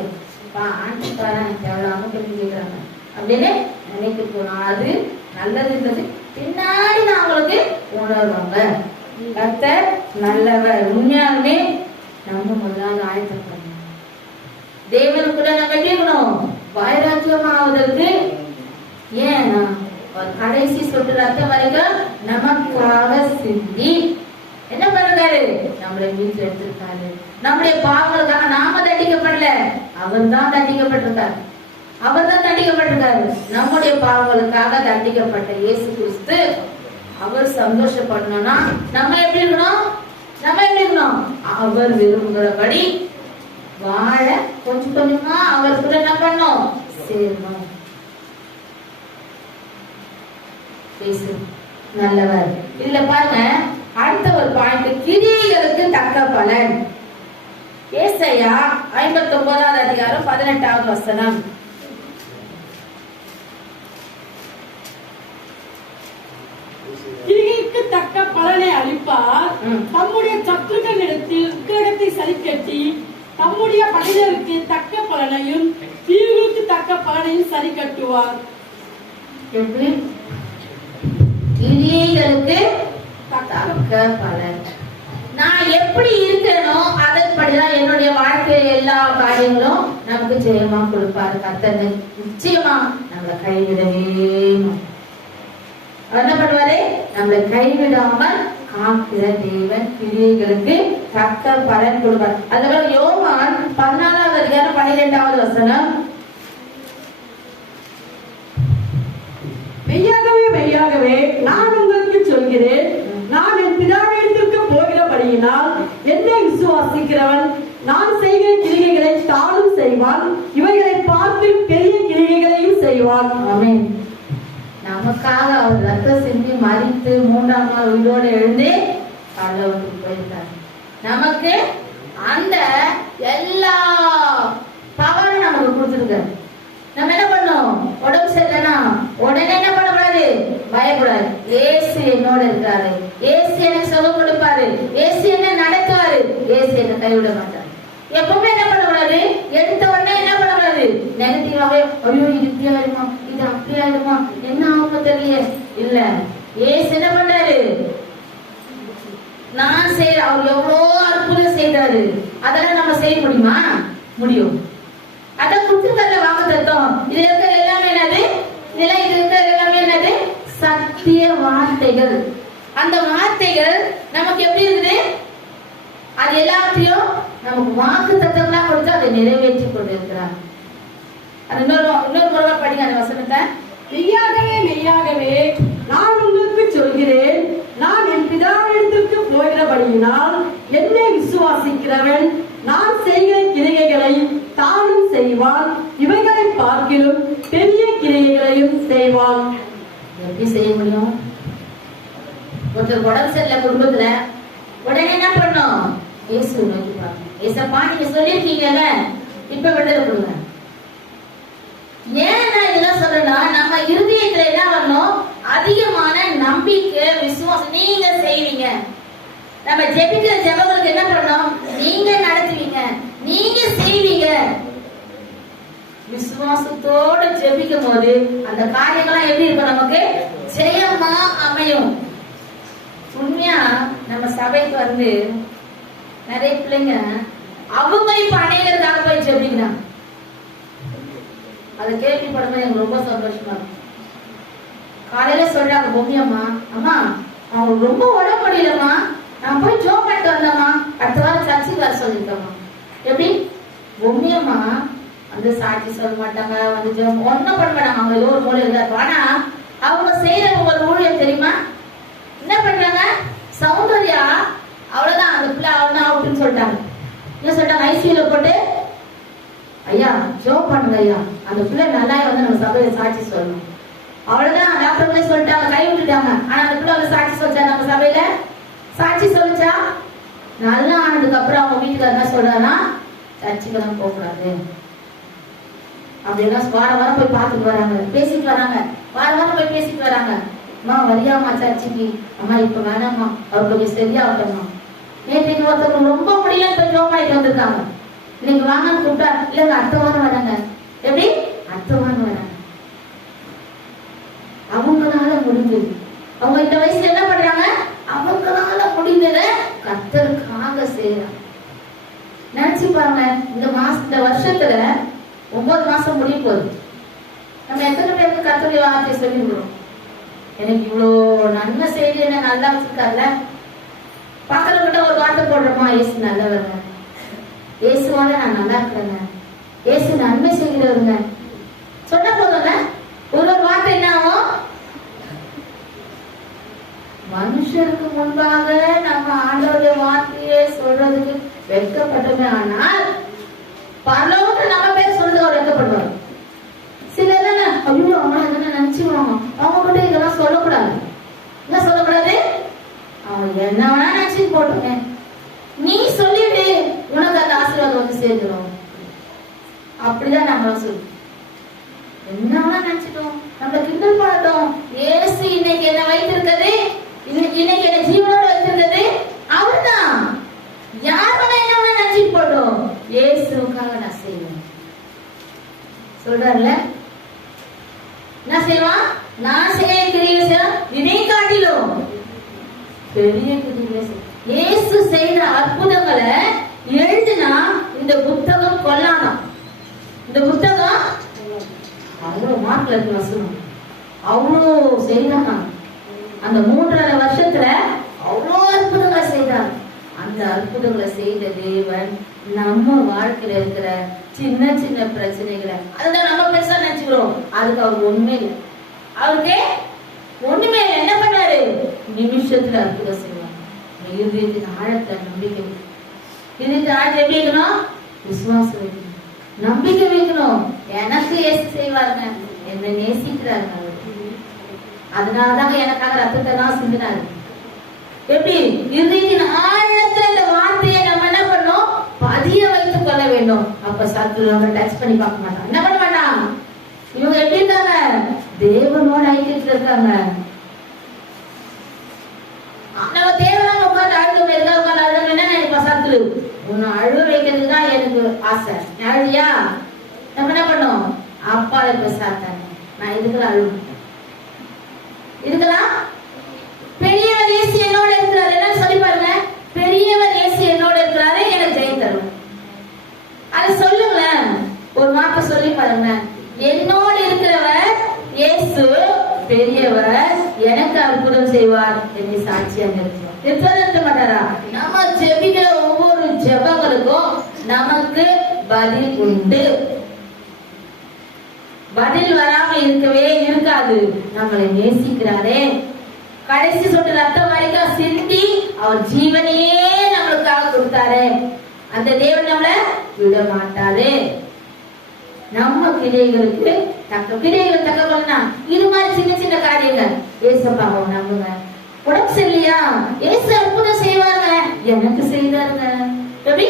ஆண்டி பாரு தேவையில்லாம கேள்வி கேட்கறாங்க அப்படின்னு நினைக்க போனோம். அது நல்லதுன்றது பின்னாடி நான் அவங்களுக்கு உணர்வாங்க. கர்த்தர் நல்லவர். உண்மையாலுமே நம்ம முதலாவது ஆயத்தம் பண்ணணும். தேவனுக்குள்ள நம்ம எப்படி இருக்கணும், வைராக்கியமாவதற்கு. ஏன்னா கடைசி சொட்டு ரத்தம் வரைக்கும் நமக்காக சிந்தி என்ன பண்ணுறாரு, நம்மளை மீட்டு எடுத்திருக்காரு. நம்முடைய பாவங்களுக்காக நாம தண்டிக்கப்படல, அவர் தான் தண்டிக்கப்பட்டிருக்காரு. அவர் தான் தண்டிக்கப்பட்டிருக்காரு. நம்முடைய பாவங்களுக்காக தண்டிக்கப்பட்ட இயேசு கிறிஸ்து அவர் சந்தோஷப்படணும்னா நம்ம எப்படி இருக்கணும், அவர் விரும்புகிறபடி வாழ கொஞ்சம் கொஞ்சமா அவர் கூட என்ன பண்ணணும், சேரணும். பேசு நல்லவர் இல்ல. பாருங்க, அடுத்த ஒரு பாயிண்ட், கிரியைகளுக்கு தக்க பலன். ஏசாயா 59வது அதிகாரம் 18வது வசனம். கிரியைக்கு தக்க பலனை அளிப்பார். தம்முடைய சத்துருக்களிடத்தில் உக்கிரகத்தை சரிக்கட்டி தம்முடைய பகைஞருக்கு தக்க பலனையும் தீவுகளுக்கு தக்க பலனையும் சரி கட்டுவார். கிரியைகளுக்கு தக்க பலன். நான் எப்படி இருக்கிறனோ அதன்படிதான் என்னுடைய வாழ்க்கையில எல்லா காரியங்களும் நமக்கு ஜெயமா கொடுப்பாரு கர்த்தர். நிச்சயமா நம்மளை கைவிடவே என்ன பண்ணுவாரு, நம்மளை கைவிடாமல் காக்கிற தேவன். கிரியைகளுக்கு தக்க பலன் கொடுப்பார். அதுல யோவான் 14வது அதிகாரம் 12வது வசனம். மெய்யாகவே மெய்யாகவே மெய்யாகவே நான் உங்களுக்கு சொல்கிறேன், நான் என் பிதாவிடத்திற்கு போகிறபடியினால் என்னை விசுவாசிக்கிறவன் நான் செய்கிற கிரிகைகளை தானும் செய்வான், இவைகளை பார்த்து பெரிய கிரிகைகளையும் செய்வான். ஆமென். நமக்காக அவர் ரத்தம் சிந்தி மரித்து மூன்றாம் நாள் உயிரோடு எழுந்து பரலோகத்துக்கு போயிருக்கார். நமக்கு அந்த எல்லா பவரும் நமக்கு கொடுத்துருக்காரு. நம்ம என்ன பண்ணோம்? உடம்பு சரியில்லைன்னா உடனே என்ன பண்ணக்கூடாது? பயப்படாது. ஏசு என்னோட இருக்காரு, ஏசு எனக்கு சுகம் கொடுப்பாரு, ஏசு என்ன நடத்துவாரு, ஏசு என்ன கைவிட மாட்டாரு. எப்பவுமே என்ன பண்ணக்கூடாது? எடுத்த உடனே என்ன பண்ணக்கூடாது? நெகட்டிவாவே ஐயோ இது இப்படி ஆயிடுமா, இது அப்படி ஆயிடுமா, என்ன ஆகுமோ தெரியல. இல்ல, ஏசு என்ன பண்றாரு? நான் செய்யற அவர் எவ்வளோ அற்புதம் செய்தாரு, அதெல்லாம் நம்ம செய்ய முடியுமா? முடியும். அதான் குத்துக்கல்ல வாக்கு தத்துவம். இது இருக்கிற எல்லாமே என்னது? இதெல்லாம் இது இருக்கிற எல்லாமே என்னது? சத்திய வார்த்தைகள். அந்த வார்த்தைகள் நமக்கு எப்படி இருக்குது? அது எல்லாத்தையும் நமக்கு வாக்கு தத்துவம்லாம் கொடுத்து அதை நிறைவேற்றி கொண்டிருக்கிறார். அது இன்னொரு முறை படிங்க அந்த வசனத்தை. மெய்யாகவே மெய்யாகவே நான் உங்களுக்கு சொல்கிறேன், நான் என் பிதாவிடத்திற்கு போகிறபடியினால் என்னை விசுவாசிக்கிறவன் நான் செய்கிற கிரிகைகளை தானும் செய்வான், இவைகளை பார்க்கிலும் பெரிய கிரிகைகளையும் செய்வான். எப்படி செய்ய முடியும்? ஒருத்தர் உடம்பு சரியில்லை குடும்பத்துல, உடனே என்ன பண்ணும்? இயேசு நோக்கி பார்க்கணும். ஏசப்பா நீங்க சொல்லிருக்கீங்கல்ல, இப்ப விடுதலை கொடுங்க. ஏன் நான் இதெல்லாம் சொல்றேன்னா, நம்ம இருதயத்துல என்ன வரணும்? அதிகமான நம்பிக்கை, விசுவாசம். நீங்க செய்வீங்க. நம்ம ஜெபிக்கிற ஜெபங்களுக்கு என்ன பண்ணணும்? நீங்க நடத்துவீங்க, நீங்க செய்வீங்க. விசுவாசத்தோட ஜெபிக்கும் போது அந்த காரியங்கள்லாம் எப்படி இருக்கும்? நமக்கு ஜெயமா அமையும். உண்மையா நம்ம சபைக்கு வந்து நிறைய பிள்ளைங்க அவங்க இப்ப அடையிறதுக்காக போய் ஜெபிக்கிறாங்க. அதை கேள்விப்படும்போது எனக்கு ரொம்ப சந்தோஷமா இருக்கும். காலையில சொல்றாங்க, பொம்மியம்மா அம்மா அவங்க ரொம்ப உடம்பு முடியலம்மா, நான் போய் ஜோம் பண்ணிட்டு வந்தம்மா, அடுத்த வாரம் சர்ச்சுக்கு வர சொல்லிட்டோம்மா. எப்படி? பொம்மியம்மா வந்து சாட்சி சொல்ல மாட்டாங்க, வந்து ஜோம் ஒன்னும் பண்ண மாட்டாங்க, அவங்க ஏதோ ஒரு மூலம் இருந்தாரு. ஆனா அவங்க செய்யற ஒரு ஊழியம் தெரியுமா? என்ன பண்றாங்க? சௌந்தர்யா அவ்வளவுதான், அந்த பிள்ளை அவ்வளவுதான் அவுட்டுன்னு சொல்லிட்டாங்க. என்ன சொல்லிட்டாங்க? ஐசியூல போட்டு ஐயா ஜோம் பண்ணுங்க ஐயா, அந்த பிள்ளை நல்லா வந்து நம்ம சபையில சாட்சி சொல்லணும். அவ்வளவுதான், டாக்டர்களே சொல்லிட்டாங்க, கை விட்டுட்டாங்க. ஆனா அந்த பிள்ளை வந்து சாட்சி சொல்லிச்சா? நம்ம சபையில சாட்சி சொல்லிச்சா? நல்லா ஆனதுக்கு அப்புறம் அவங்க வீட்டுக்கு என்ன சொல்றாங்கன்னா, சர்ச்சுக்கு தான் போக கூடாது அப்படின்னா வார வாரம் போய் பார்த்துட்டு வராங்க, பேசிட்டு வராங்க, வார வாரம் போய் பேசிட்டு வராங்க. அம்மா வரியாமா சர்ச்சுக்கு? அம்மா இப்ப வேணாம்மா, அவர் கொஞ்சம் சரியாகட்டம்மா. நேற்றைக்கு ஒருத்தவங்க ரொம்ப முடியல போய் ஜோம் ஆயிட்டு வந்திருக்காங்க. இன்னைக்கு வாங்கன்னு கூப்பிட்டா, இல்லங்க அடுத்த வாரம் வராங்க. எப்படி? அடுத்த வாரம் வராங்க. அவங்களால முடிஞ்சது. அவங்க இந்த வயசுல என்ன பண்றாங்க? அவங்களால முடிந்தத கர்த்தருக்காக செய்யறாங்க. நினைச்சு பாருங்க, இந்த வருஷத்துல 9 மாசம் முடிய போகுது. நம்ம எத்தனை பேருக்கு கர்த்தருடைய வார்த்தையை சொல்லிடுறோம்? எனக்கு இவ்வளவு நன்மை செய்து என்ன நல்லா வச்சிருக்காருல. பக்கத்துல ஒரு வார்த்தை போடுறோமா? இயேசு நல்லவருங்க, இயேசுவால நான் நல்லா இருக்கிறேங்க, இயேசு நன்மை செய்கிறவருங்க சொன்ன போதுங்க. ஒரு வார்த்தை என்ன ஆகும்? மனுஷருக்கு முன்பாக நம்ம ஆண்டவருடைய வார்த்தையை சொல்றதுக்கு வெட்கப்பட்டோமே, ஆனால் பரலோகத்துல நம்ம பேர் சொல்றது அவர் வெட்கப்படுவார். சிலர் ஐயோ அவங்க என்ன நினைச்சுக்குவாங்க, அவங்க கிட்ட இதெல்லாம் சொல்லக்கூடாது. என்ன சொல்லக்கூடாது? அவங்க என்ன வேணா நினைச்சுட்டு போட்டுங்க, நீ சொல்லிடு, உனக்கு அந்த ஆசீர்வாதம் வந்து சேர்ந்துடும். அப்படிதான் நம்ம சொல்லுவோம். என்ன வேணா நினைச்சிட்டோம், நம்ம கிண்டல் பண்ணட்டும். ஏசு இன்னைக்கு என்ன வைத்திருக்கிறது, இன்னைக்கு என்ன ஜீவனோட வைத்திருக்கிறது அவர்தான். யார் வேணா என்ன வேணா நினைச்சிட்டு போட்டோம், ஏசுக்காக நான் செய்வேன் சொல்றாருல. என்ன செய்வான்? நான் செய்ய கிரியை இதை காட்டிலும் பெரிய கிரியை. இயேசு செய்த அற்புதங்களை எழுதினா இந்த புத்தகம் கொல்லாதான். இந்த புத்தகம் அவ்வளவு மார்க்ல இருக்கு வசனம். அவ்வளோ செய்தாங்க. அந்த 3.5 வருஷத்துல அவ்வளோ அற்புதங்களை செய்தார். அந்த அற்புதங்களை செய்த தேவன் நம்ம வாழ்க்கையில இருக்கிற சின்ன சின்ன பிரச்சனைகளை அதுதான் நம்ம பெருசா நினைச்சுக்கிறோம். அதுக்கு அவருக்கு ஒண்ணுமே இல்லை. அவருக்கு ஒண்ணுமே இல்லை. என்ன பண்ணாரு? நிமிஷத்துல அற்புதம் செய்வார். இருதயத்தின் ஆழத்துல நம்பிக்கை வைக்கணும். இருதயத்தின் ஆழத்துல எப்படி இருக்கணும்? விசுவாசம் வைக்கணும், நம்பிக்கை வைக்கணும். எனக்கு ஏசு செய்வாருங்க, என்னை நேசிக்கிறாருங்க அவர். அதனாலதாங்க எனக்காக ரத்தத்தை எல்லாம் சிந்தினாரு. எப்படி? இருதயத்தின் ஆழத்துல இந்த வார்த்தையை நம்ம என்ன பண்ணோம்? பதிய வைத்துக் கொள்ள வேண்டும். அப்ப சத்துரு நம்ம டச் பண்ணி பார்க்க மாட்டான். என்ன பண்ண மாட்டான்? இவங்க எப்படி இருக்காங்க? தேவனோட ஐக்கியத்துல இருக்காங்க. நம்ம தேவனாக உட்காந்து அழுது எதுக்காக உட்காந்து அழுது என்ன நினைப்பா? சத்துரு உன்னை அழுவ வைக்கிறதுக்கு தான் எனக்கு ஆசை. அழுதியா? நம்ம என்ன பண்ணோம்? அப்பால பேசாத்தாங்க, நான் இதுக்கெல்லாம் அழுவேன். இதுக்கெல்லாம் பெரியவர் இயேசு என்னோட இருக்கிறாரு. என்ன சொல்லி பாருங்க, பெரியவர் இயேசு என்னோட இருக்கிறாரு, எனக்கு ஜெயம் தரும். அதை சொல்லுங்களேன், ஒரு வார்த்தை சொல்லி பாருங்க. என்னோட இருக்கிறவர் இயேசு பெரியவர், எனக்கு அற்புதம் செய்வார், என்னை சாட்சியாக நிறுத்த மாட்டாரா? நம்ம ஜெபிக்கிற ஒவ்வொரு ஜெபங்களுக்கும் நமக்கு பதில் உண்டு. பதில் வராம இருக்கவே இருக்காது. நம்மளை நேசிக்கிறாரே, கடைசி சொட்டு ரத்தம் வரைக்கும் சிந்தி அவர் ஜீவனையே நம்மளுக்காக கொடுத்தாரு. அந்த தேவன் நம்மள விட மாட்டாரு. நம்ம கிளைகளுக்கு கிளைகள் தக்கவல்னா இது மாதிரி சின்ன சின்ன காரியங்கள். ஏசப்பாவை நம்புங்க. உடம்பு சரியில்லையா? ஏசு அற்புதம் செய்வாங்க, எனக்கு செய்தாருங்க. எப்படி?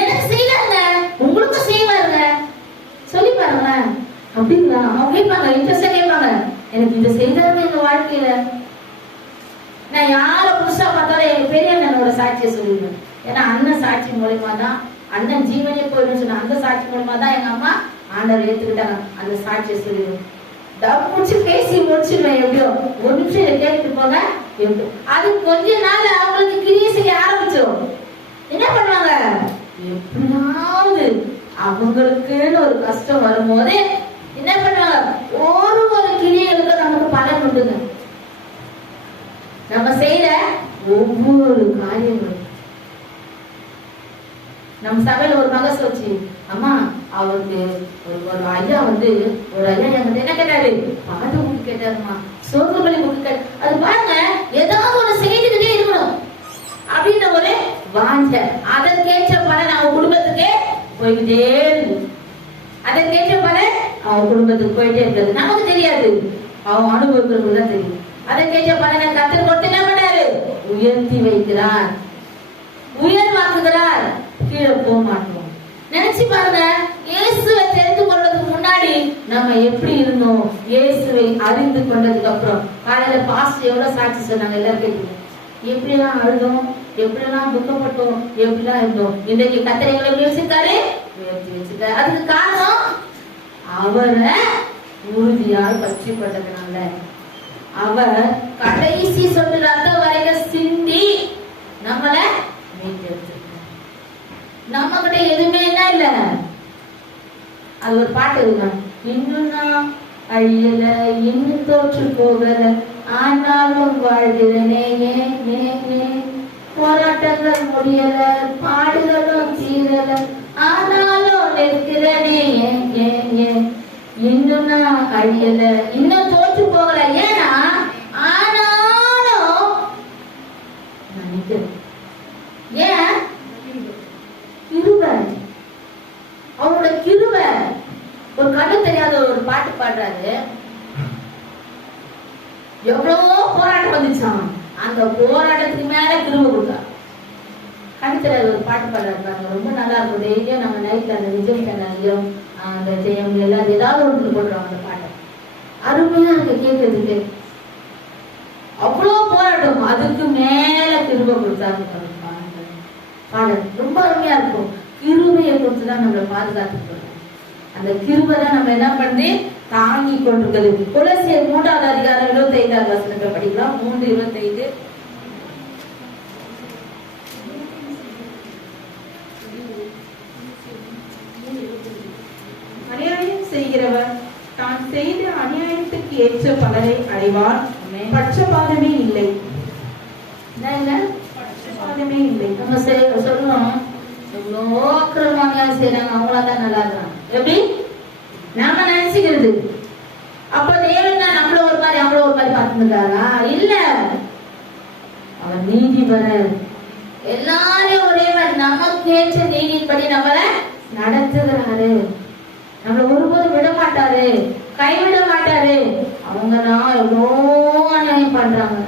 எனக்கு செய்தாருங்க, உங்களுக்கு செய்வாருங்க. சொல்லி பாருங்க. அப்படிங்களா? அவங்க கேட்பாங்க, இன்ட்ரெஸ்டா கேட்பாங்க, எனக்கு இதை செய்தாருங்க எங்க வாழ்க்கையில. நான் யார புதுசா பார்த்தாலும் எங்க பெரிய அண்ணனோட சாட்சியை சொல்லிடுவேன். ஏன்னா அண்ணன் சாட்சி மூலமா தான், அண்ணன் ஜீவனே போயிடும் சொன்ன அந்த சாட்சி மூலமா தான் எங்க அம்மா ஆண்டவர் ஏத்துக்கிட்டாங்க. அந்த சாட்சியை சொல்லிடுவேன். முடிச்சு பேசி முடிச்சிருவேன். எப்படியோ ஒரு நிமிஷம் இதை கேட்டுட்டு போங்க. அது கொஞ்ச நாள் அவங்களுக்கு கிரியை செய்ய ஆரம்பிச்சிடும். என்ன பண்ணுவாங்க? எப்படியாவது அவங்களுக்குன்னு ஒரு கஷ்டம் வரும்போது என்ன பண்ணுவாங்க? ஒரு கிரியைகளுக்கு நமக்கு பலன் உண்டுங்க. நம்ம செய்யற ஒவ்வொரு காரியங்களும். நம்ம சபையில ஒரு மக சொல்லுச்சு, அம்மா அவருக்கு ஒரு ஐயா ஒரு ஐயா என்கிட்ட என்ன கேட்டாரு? பாட்டு புக்கு கேட்டாருமா, சோகபலி புக்கு கேட்டாரு. அது பாருங்க, ஏதாவது ஒரு செய்துக்கிட்டே இருக்கணும் அப்படின்ற ஒரு வாஞ்ச. அதற்கேற்ற பலன் அவங்க குடும்பத்துக்கே போய்கிட்டே இருக்கு. அதற்கேற்ற பலன் அவங்க குடும்பத்துக்கு போயிட்டே இருக்கிறது நமக்கு தெரியாது, அவங்க அனுபவிக்கிறது தான் தெரியும். அதற்கேற்ற பலனை கத்தர் கொடுத்து என்ன பண்ணாரு? உயர்த்தி வைக்கிறார், உயர்வாக்குகிறார். கீழே போக மாட்டோம். நினைச்சு பாருங்க, இயேசுவை தெரிந்து கொள்றதுக்கு முன்னாடி நம்ம எப்படி இருந்தோம், இயேசுவை அறிந்து கொண்டதுக்கு அப்புறம். காலையில பாஸ்டர் எவ்வளவு சாட்சி சொன்னாங்க, எல்லாரும் கேட்டீங்க. எப்படியெல்லாம் அழுதோம், எப்படியெல்லாம் துக்கப்பட்டோம், எப்படிலாம் இருந்தோம். இன்றைக்கு கத்தர் எங்களை எப்படி வச்சிருக்காரு? உயர்த்தி வச்சிருக்காரு. அதுக்கு காரணம் அவரை உறுதியால் பற்றி கொண்டதுனால. அவர் கடைசி சொட்டு ரத்தம் வரைக்கும் சிந்தி நம்மளை மீட்டெடுத்திருக்கார். நம்ம கிட்ட எதுவுமே என்ன இல்ல. அது ஒரு பாட்டு இருக்கு, இன்னும் நான் அழியல, இன்னும் தோற்று போகல, ஆனாலும் வாழ்கிறனே, போராட்டங்கள் முடியல, பாடுகளும் தீரல, ஆனாலும் நிற்கிறனே, இன்னும் நான் அழியல, இன்னும் தோற்று போகல. ஏன்னா ஆனாலும் நான் நிற்கிறேன். ஏன்? கிருபை, அவரோட கிருபை. ஒரு கண்ணு தெரியாத ஒரு பாட்டு பாடுறாரு, எவ்வளவோ போராட்டம் வந்துச்சான், அந்த போராட்டத்துக்கு மேல கிருபை கொடுத்தா. கண்ணு தெரியாத ஒரு பாட்டு பாடுறாரு பாருங்க, ரொம்ப நல்லா இருக்கும். டெய்லியும் நம்ம நைட்ல அந்த விஜய் சேனல்லையும் அந்த ஜெயம் எல்லாம் ஏதாவது ஒன்று போடுறோம் அந்த பாட்டை. அருமையா இருக்கு கேட்கறதுக்கு. அவ்வளவு போராட்டம், அதுக்கு மேல கிருபை கொடுத்தாரு பாடல். ரொம்ப அருமையா இருக்கும். கிருபையை கொடுத்துதான் நம்மளை பாதுகாத்து. அந்த கிருபை தான் நம்ம என்ன பண்ணி தாங்கி கொண்டிருக்கிறது. கொலோசியர் 3வது அதிகாரம் 25வது வசனத்தை படிக்கலாம். 3:25. அநியாயம் செய்கிறவர் தான் செய்த அநியாயத்துக்கு ஏற்ற பலனை அடைவார். பட்சபாதமே இல்லை. பட்சபாதமே இல்லை. நம்ம சொல்லுவோம், எவ்வளோ அக்கிரமமாக செய்யறாங்க, அவங்களாதான் நல்லா இருக்காங்க. எப்படி நாம நினைச்சுக்கிறது? அப்ப தேவன் தான் நம்மள ஒரு மாதிரி அவங்கள ஒரு பார்த்துட்டாரா? இல்ல, அவர் நீதிபரர். எல்லாரையும் ஒரே மாதிரி நமக்கேற்ற நீதிப்படி நம்மளை நடத்துகிறாரு. நம்மள ஒருபோதும் விட மாட்டாரு, கைவிட மாட்டாரு. அவங்க தான் எவ்வளோ அநியாயம் பண்றாங்க,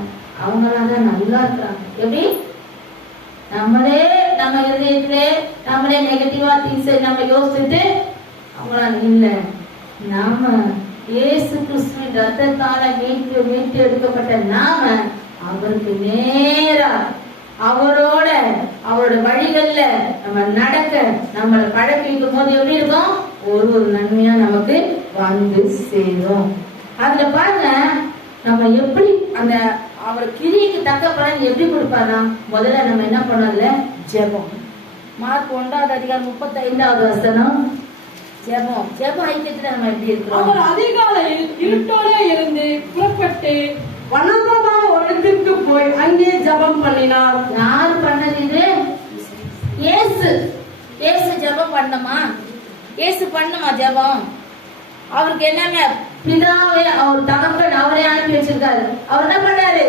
அவங்களாதான் நல்லா இருக்கிறாங்க. எப்படி? நம்மளே நம்ம இதயத்திலே நம்மளே நெகட்டிவா திங்ஸ் நம்ம யோசிச்சுட்டு அவங்களால இல்ல, நாம இயேசு கிறிஸ்துவின் ரத்தத்தால மீட்டு எடுக்கப்பட்ட நாம அவருக்கு நேரா அவரோட அவரோட வழிகள்ல நம்ம நடக்க நம்மளை பழக்கிக்கும் போது எப்படி இருக்கும்? ஒரு நன்மையா நமக்கு வந்து சேரும். அதுல பாருங்க, நம்ம எப்படி அந்த அவர் கிரிக்கு தக்க பலன் எப்படி கொடுப்பாரா? முதல்ல நம்ம என்ன பண்ணல? ஜெபம். மார்க் 1:35 ஜெபம். ஜெபம் ஐக்கியத்துல நம்ம எப்படி இருக்கிறோம்? அவர் அதிகாலையில் இருட்டோட இருந்து புறப்பட்டு வனாந்தரமான ஒரு இடத்திற்கு போய் அங்கே ஜெபம் பண்ணினார். யார் பண்ணது இது? இயேசு. இயேசு ஜெபம் பண்ணமா? இயேசு பண்ணுமா ஜெபம்? அவருக்கு என்னங்க, பிதாவே அவர் தகப்பன் அவரே அனுப்பி வச்சிருக்காரு. அவர் என்ன பண்ணாரு?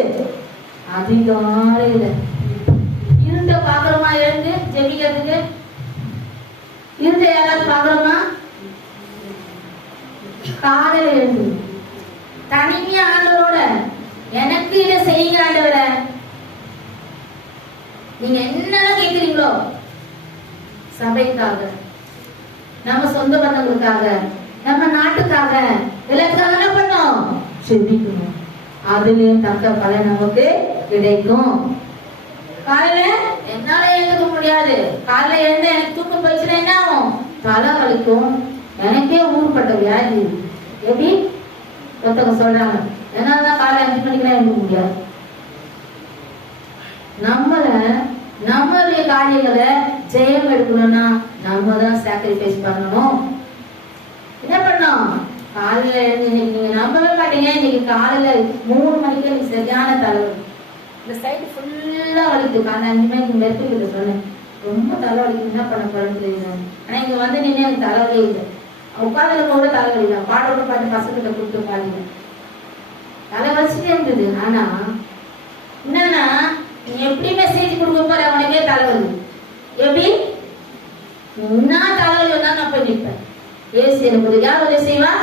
அதிகாலையில இருண்ட பாக்குறோமா எழுந்து ஜெபிக்கிறதுக்கு? இருண்ட யாராவது பாக்குறோமா? காலையில எழுந்து தனிமையா ஆண்டவரோட எனக்கு இதை செய்யுங்க ஆண்டவரை, நீங்க என்னென்ன கேக்குறீங்களோ, சபைக்காக, நம்ம சொந்த பந்தங்களுக்காக, நம்ம நாட்டுக்காக, எல்லாத்துக்காக என்ன பண்ணோம்? செபிக்கணும். அதுலயும் தக்க பலன் நமக்கு கிடைக்கும். காலையில என்னால எழுந்துக்க முடியாது, காலையில எழுந்த எனக்கு தூக்கம் போயிடுச்சுன்னா என்ன ஆகும்? தலை வலிக்கும். எனக்கே ஊர்பட்ட வியாதி. எப்படி ஒருத்தவங்க சொல்றாங்க, என்னாலதான் காலையில 5 மணிக்கெல்லாம் எழுந்துக்க முடியாது. நம்மளுடைய காரியங்களை ஜெயம் எடுக்கணும்னா நம்ம தான் சாக்ரிஃபைஸ் பண்ணணும். என்ன பண்ணோம்? காலையில நீங்க நம்பவே மாட்டீங்க, இன்னைக்கு காலையில 3 மணிக்கு எனக்கு சரியான தலைவலி. இந்த சைடு ஃபுல்லா வலிக்குது. காலைல 5 மணிக்கு மெருக்கிட்டு சொன்னேன், ரொம்ப தலைவலிக்கு, என்ன பண்ண போறேன்னு தெரியல. ஆனா இங்க வந்து நின்று எனக்கு தலைவலி இல்லை. உட்காந்துல கூட தலைவலி தான். பாடோட பாட்டு பசங்கிட்ட கூப்பிட்டு பாருங்க, தலை வலிச்சுட்டே இருந்தது. ஆனா என்னன்னா, நீ எப்படி மெசேஜ் கொடுக்க போற அவனுக்கே தலைவலி. எப்படி நான் தலைவலி வந்தா நான் போய் நிற்பேன். ஏசு எனக்கு யார் உதவி செய்வா?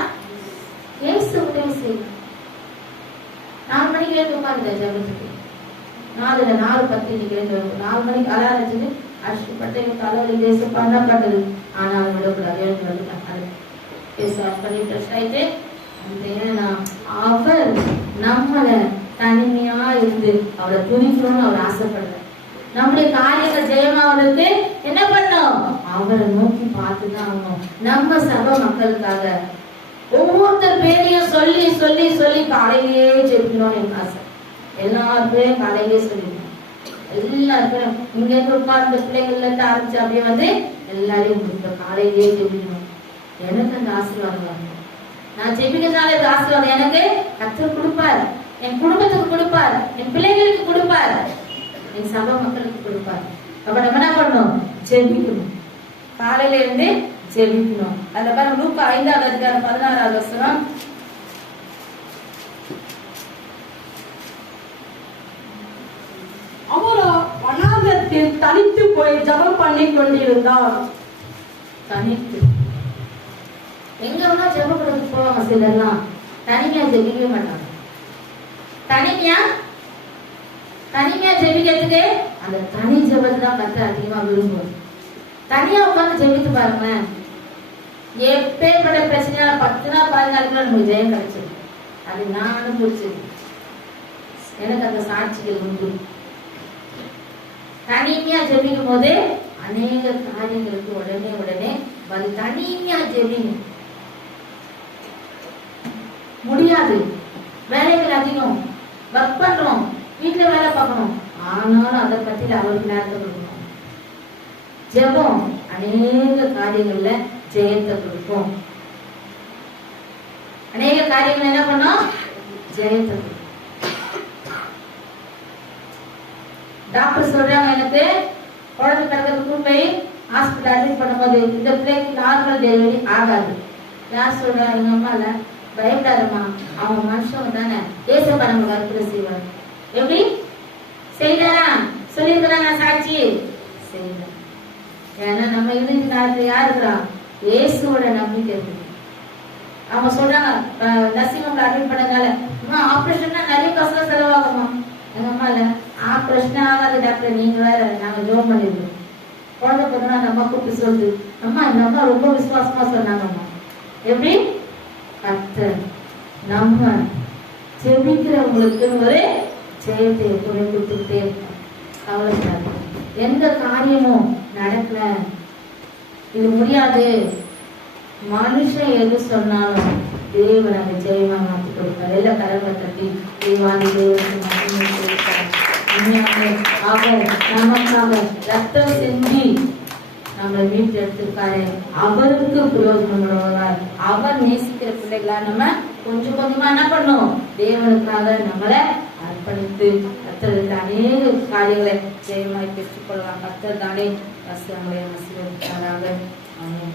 ஏசு உதவி செய்வா. 4 மணிக்கு எழுந்து உட்காந்து ஜபத்துக்கு. 4:10 இன்னைக்கு எழுந்து 4 மணிக்கு அலாரம் வச்சுட்டு அஷ்டப்பட்ட தலைவலி தேச பண்ண பட்டது. ஆனா அதை விடக்கூடாது, எழுந்து வந்துட்டாங்க. பேச பண்ணி ஃப்ரெஷ் ஆயிட்டு அவர் நம்மளை தனிமையா இருந்து அவரை துதிக்கணும்னு அவர் ஆசைப்படுறார். நம்முடைய காரியங்கள் ஜெயமாவதற்கு என்ன பண்ணோம்? அவரை நோக்கி பார்த்துதான் ஆகணும். நம்ம சபை மக்களுக்காக ஒவ்வொருத்தர் பேரையும் சொல்லி சொல்லி சொல்லி காலையிலேயே ஜெபிக்கணும்னு எனக்கு ஆசை. எல்லாருக்கும் காலையிலேயே சொல்லிடணும். எல்லாருக்கும் இங்க இருந்து உட்கார்ந்த பிள்ளைங்கள்ல இருந்து ஆரம்பிச்சு அப்படியே வந்து எல்லாரையும் காலையிலேயே ஜெபிக்கணும். எனக்கு அந்த ஆசீர்வாதம் வரணும். நான் ஜெபிக்கிறதுனால இந்த ஆசீர்வாதம் எனக்கு கர்த்தர் கொடுப்பார், என் குடும்பத்துக்கு கொடுப்பார், என் பிள்ளைகளுக்கு கொடுப்பார், என் சபை மக்களுக்கு கொடுப்பார். அப்ப நம்ம என்ன பண்ணணும்? ஜெபிக்கணும். காலையில இருந்து ஜெபிக்கணும். அந்த பாருங்க, லூக்கா 5:16. அவரோ வனாந்தரத்தில் தனித்து போய் ஜெபம் பண்ணி கொண்டிருந்தார். தனித்து எங்க வேணா ஜெபம் பண்ண போவாங்க. சிலர்லாம் தனிமையா ஜெபிக்கவே மாட்டாங்க. தனிமையா ஜெபிக்கிறதுக்கு அந்த தனி ஜெபத்தை தான் கர்த்தர் அதிகமா விரும்பும். தனியா உட்கார்ந்து ஜெபித்து பாருங்களேன், எப்பேற்பட்ட பிரச்சனை 10 நாள் 14 நாளுக்குள்ள நமக்கு ஜெயம் கிடைச்சது. அது நான் அனுபவிச்சது. எனக்கு அந்த சாட்சிகள் உண்டு. தனிமையா ஜெபிக்கும் போது அநேக காரியங்களுக்கு உடனே தனிமையா ஜெபிங்க. முடியாது, வேலைகள் அதிகம், ஒர்க் பண்றோம், வீட்டுல வேலை பார்க்கணும், ஆனாலும் அதை பத்தி அவருக்கு நேரத்தை கொடுக்கணும். ஜெபம் அநேக காரியங்கள்ல ஜெயத்தை கொடுக்கும். அநேக காரியங்கள் என்ன பண்ணோம்? ஜெயத்தை கொடுக்கும். டாக்டர் சொல்றாங்க, எனக்கு குழந்தை பிறக்கிறதுக்கு போய் ஹாஸ்பிட்டல் அட்மிட் பண்ணும்போது இந்த பிள்ளைக்கு நார்மல் டெலிவரி ஆகாது. யார் சொல்றா? எங்க அம்மா இல்ல, பயப்படாதம்மா, அவங்க மனுஷங்க தானே, ஏசப்பா நமக்கு அற்புதம் செய்வார். எப்படி செய்தாரா? சொல்லியிருக்கிறாங்க சாட்சி செய்தார். ஏன்னா நம்ம இறுதி நேரத்துல யார் இருக்கிறா? இயேசுவோட நம்பிக்கை இருக்கு. அவங்க சொல்றாங்க நர்சிங் அட்மிட் பண்ணதால ஆபரேஷன்னா நிறைய காசு செலவாகுமா? எங்க அம்மா இல்ல ஆபரேஷன் ஆகாது டாக்டர், நீங்க வேற நாங்க ஜோம் பண்ணிருக்கோம். குழந்தை பார்த்தோம்னா அந்த அம்மா கூப்பிட்டு சொல்லுது, அம்மா இந்த அம்மா ரொம்ப விசுவாசமா சொன்னாங்கம்மா. எப்படி கர்த்தர் நம்ம செபிக்கிறவங்களுக்கு ஒரு ஜெயத்தை எப்பவுமே கொடுத்துக்கிட்டே இருப்போம். கவலைப்படாது. எந்த காரியமும் நடக்கல, இது முடியாது, மனுஷன் எது சொன்னாலும் தேவன் அதை ஜெயமா மாற்றி கொடுப்பார். எல்லா கரங்களை தட்டி தேவாதி தேவனுக்கு மட்டுமே கொடுப்பார். அவர் நமக்காக ரத்தம் செஞ்சு நம்மளை மீட்டு எடுத்திருக்காரு. அவருக்கு பிரயோஜனம் உள்ளவர். அவர் நேசிக்கிற பிள்ளைகளா நம்ம கொஞ்சம் கொஞ்சமா என்ன பண்ணணும்? தேவனுக்காக நம்மளை அர்ப்பணித்து கர்த்தருக்கு அநேக காரியங்களை ஜெயமாய் பெற்றுக் கொள்ளலாம். கர்த்தர் தானே வசனங்களை ஆசீர்வதிப்பாராக. ஆமென்.